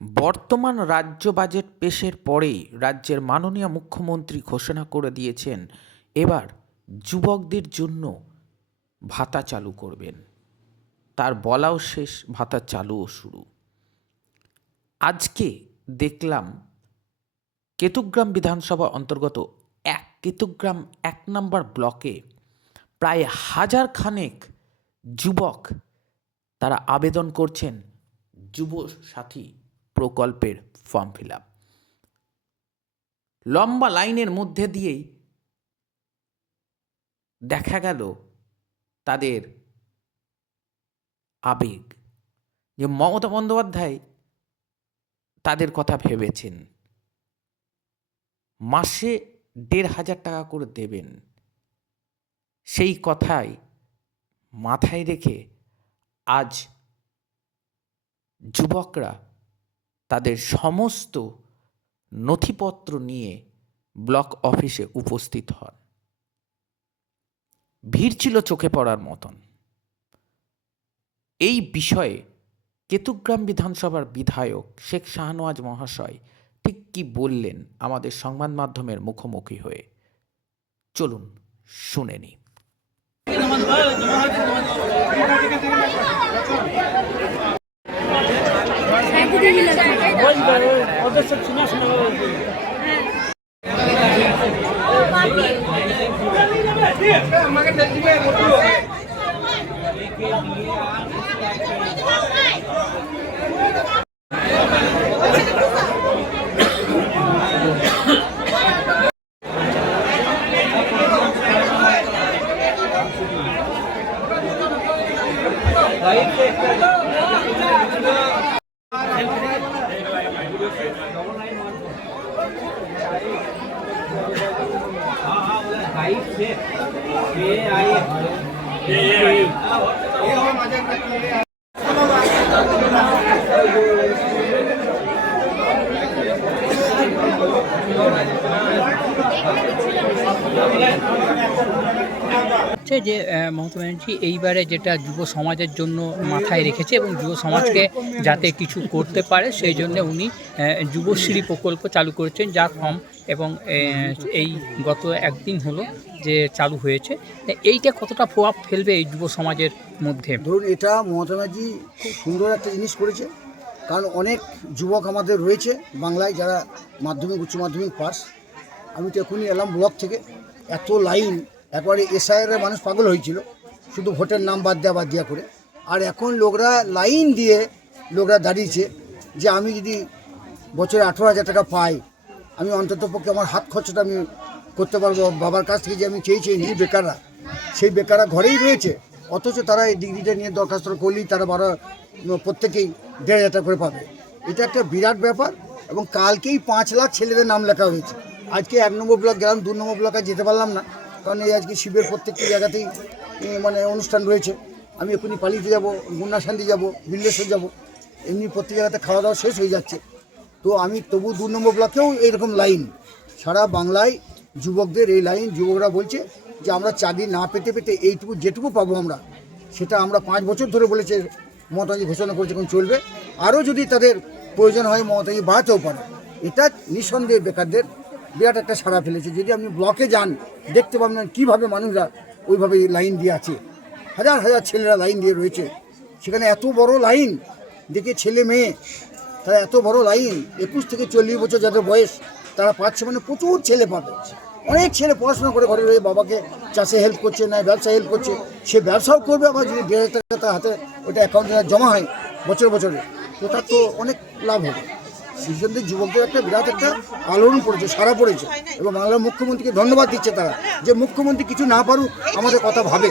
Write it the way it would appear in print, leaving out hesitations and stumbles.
বর্তমান রাজ্য বাজেট পেশের পরেই রাজ্যের মাননীয় মুখ্যমন্ত্রী ঘোষণা করে দিয়েছেন এবার যুবকদের জন্য ভাতা চালু করবেন। তার বলাও শেষ, ভাতা চালুও শুরু। আজকে দেখলাম কেতুগ্রাম বিধানসভা অন্তর্গত কেতুগ্রাম 1 নম্বর ব্লকে প্রায় 1000 খানেক যুবক তারা আবেদন করছেন যুব সাথী প্রকল্পের ফর্ম ফিল আপ। লম্বা লাইনের মধ্যে দিয়েই দেখা গেল তাদের আবেগ, যে মমতা বন্দ্যোপাধ্যায় তাদের কথা ভেবেছেন, মাসে 1500 টাকা করে দেবেন। সেই কথাই মাথায় রেখে আজ যুবকরা তাদের সমস্ত নথিপত্র নিয়ে ব্লক অফিসে উপস্থিত হন। ভিড় ছিল চোখে পড়ার মতন। এই বিষয়ে কেতুগ্রাম বিধানসভার বিধায়ক শেখ শাহনওয়াজ মহাশয় ঠিক কি বললেন আমাদের সংবাদ মাধ্যমের মুখোমুখি হয়ে, চলুন শুনে নিই। যে মমতা ব্যানার্জি এইবারে যেটা যুব সমাজের জন্য মাথায় রেখেছে এবং যুব সমাজকে যাতে কিছু করতে পারে সেই জন্য উনি যুবশ্রী প্রকল্প চালু করেছেন, যার ফর্ম এবং এই গত একদিন হলো যে চালু হয়েছে। এইটা কতটা প্রভাব ফেলবে এই যুব সমাজের মধ্যে? ধরুন, এটা মমতা ব্যানার্জি খুব সুন্দর একটা জিনিস করেছে, কারণ অনেক যুবক আমাদের রয়েছে বাংলায় যারা মাধ্যমিক উচ্চ মাধ্যমিক পাস। আমি তো এখনই এলাম ব্লক থেকে, এত লাইন, একবারে এসআইয়ের মানুষ পাগল হয়েছিল শুধু ভোটের নাম বাদ দেওয়া করে। আর এখন লোকরা লাইন দিয়ে দাঁড়িয়েছে যে আমি যদি বছরে 18,000 টাকা পাই, আমি অন্তত পক্ষে আমার হাত খরচটা আমি করতে পারবো। বাবার কাছ থেকে যে আমি চেয়েছি নিই, বেকাররা, সেই বেকাররা ঘরেই রয়েছে, অথচ তারা এই ডিগ্রিটা নিয়ে দরখাস্ত করলেই তারা প্রত্যেকেই 1,500 টাকা করে পাবে। এটা একটা বিরাট ব্যাপার। এবং কালকেই 5 লাখ ছেলেদের নাম লেখা হয়েছে। আজকে 1 নম্বর ব্লক গেলাম, 2 নম্বর ব্লকে যেতে পারলাম না, কারণ এই আজকে শিবের প্রত্যেকটি জায়গাতেই অনুষ্ঠান রয়েছে। আমি এখনই পালিতে যাব, গুন্নাশান্তি যাব, বিল্লেশ্বর যাব, এমনি প্রত্যেক জায়গাতে খাওয়া দাওয়া শেষ হয়ে যাচ্ছে। তো আমি তবু 2 নম্বর ব্লকেও এইরকম লাইন, সারা বাংলায় যুবকদের এই লাইন। যুবকরা বলছে যে আমরা চাকরি না পেতে এইটুকু যেটুকু পাবো আমরা, সেটা আমরা 5 বছর ধরে বলেছে, মমতাজি ঘোষণা করেছে, এখন চলবে। আরও যদি তাদের প্রয়োজন হয় মমতাজি বাড়াতেও পারে। এটা নিঃসন্দেহে বেকারদের বিরাট একটা সাড়া ফেলেছে। যদি আপনি ব্লকে যান, দেখতে পাবেন কীভাবে মানুষরা ওইভাবে লাইন দিয়ে আছে, হাজার হাজার ছেলেরা লাইন দিয়ে রয়েছে। সেখানে এত বড় লাইন দেখে ছেলে মেয়ে, তারা এত বড় লাইন, 21 থেকে 40 বছর যাদের বয়স তারা পাচ্ছে, মানে প্রচুর ছেলে পাবে। অনেক ছেলে পড়াশোনা করে ঘরে রয়ে বাবাকে চাষে হেল্প করছে, না ব্যবসায় হেল্প করছে, সে ব্যবসাও করবে। আবার যদি 1,500 টাকা তার হাতে ওটা অ্যাকাউন্টে জমা হয় বছরে, তো তার তো অনেক লাভ হবে। সেই জন্য যুবকদের একটা বিরাট একটা আলোড়ন পড়েছে, সারা পড়েছে। এবং বাংলার মুখ্যমন্ত্রীকে ধন্যবাদ দিচ্ছে তারা, যে মুখ্যমন্ত্রী কিছু না পারুক আমাদের কথা ভাবে।